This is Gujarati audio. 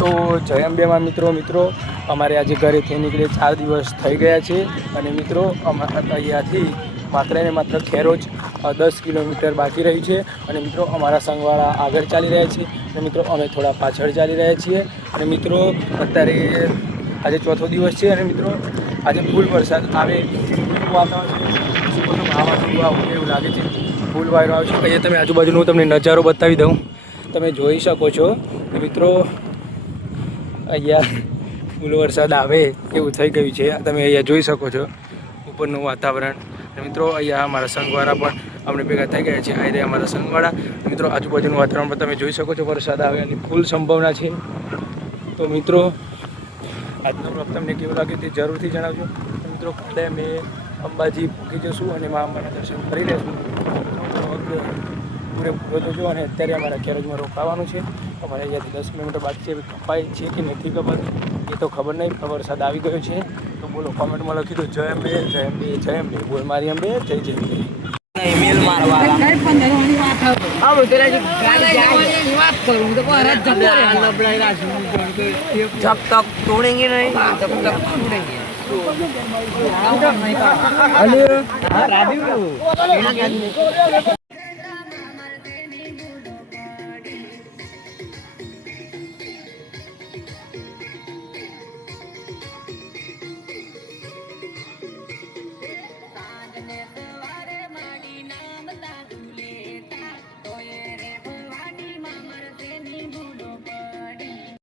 તો જય અંબેમાં મિત્રો અમારે આજે ઘરેથી નીકળે 4 દિવસ થઈ ગયા છે અને મિત્રો અહીંયાથી માત્ર ને માત્ર ખેરોજ 10 કિલોમીટર બાકી રહી છે અને મિત્રો અમારા સંઘવાળા આગળ ચાલી રહ્યા છે અને મિત્રો અમે થોડા પાછળ ચાલી રહ્યા છીએ અને મિત્રો અત્યારે આજે ચોથો દિવસ છે અને મિત્રો આજે ફૂલ વરસાદ આવે વાતાવરણ એવું લાગે છે, ફૂલ વાયરો આવશે. અહીંયા તમે આજુબાજુનો તમને નજારો બતાવી દઉં, તમે જોઈ શકો છો મિત્રો અહીંયા ફૂલ વરસાદ આવે એવું થઈ ગયું છે. તમે અહીંયા જોઈ શકો છો ઉપરનું વાતાવરણ. મિત્રો અહીંયા અમારા સંઘવાળા પણ અમને ભેગા થઈ ગયા છે. આ અમારા સંઘવાળા મિત્રો આજુબાજુનું વાતાવરણ પણ તમે જોઈ શકો છો. વરસાદ આવે અને ફૂલ સંભાવના છે. તો મિત્રો આજનો બ્લોગ તમને કેવું લાગ્યું તે જરૂરથી જણાવજો. મિત્રો કાલે અમે અંબાજી પહોંચી જશું અને મા અંબાના દર્શન કરી લઈશું. પૂરેપૂરો જોજો. અને અત્યારે અમારા ખેરજમાં રોકાવાનું છે. અમારે અહીંયાથી 10 કિલોમીટર બાકી છે. કપાય છે કે નથી ખબર એ તો ખબર નહીં, પણ વરસાદ આવી ગયો છે. તો બોલો, કોમેન્ટમાં લખી દો જય અંબે, જય અંબે, જય અંબે. બોલ મારી અંબે, જય જય અંબે. ઈમેલ મારવાળા जब तक तोड़ेंगे नहीं तब तक छोड़ेंगे.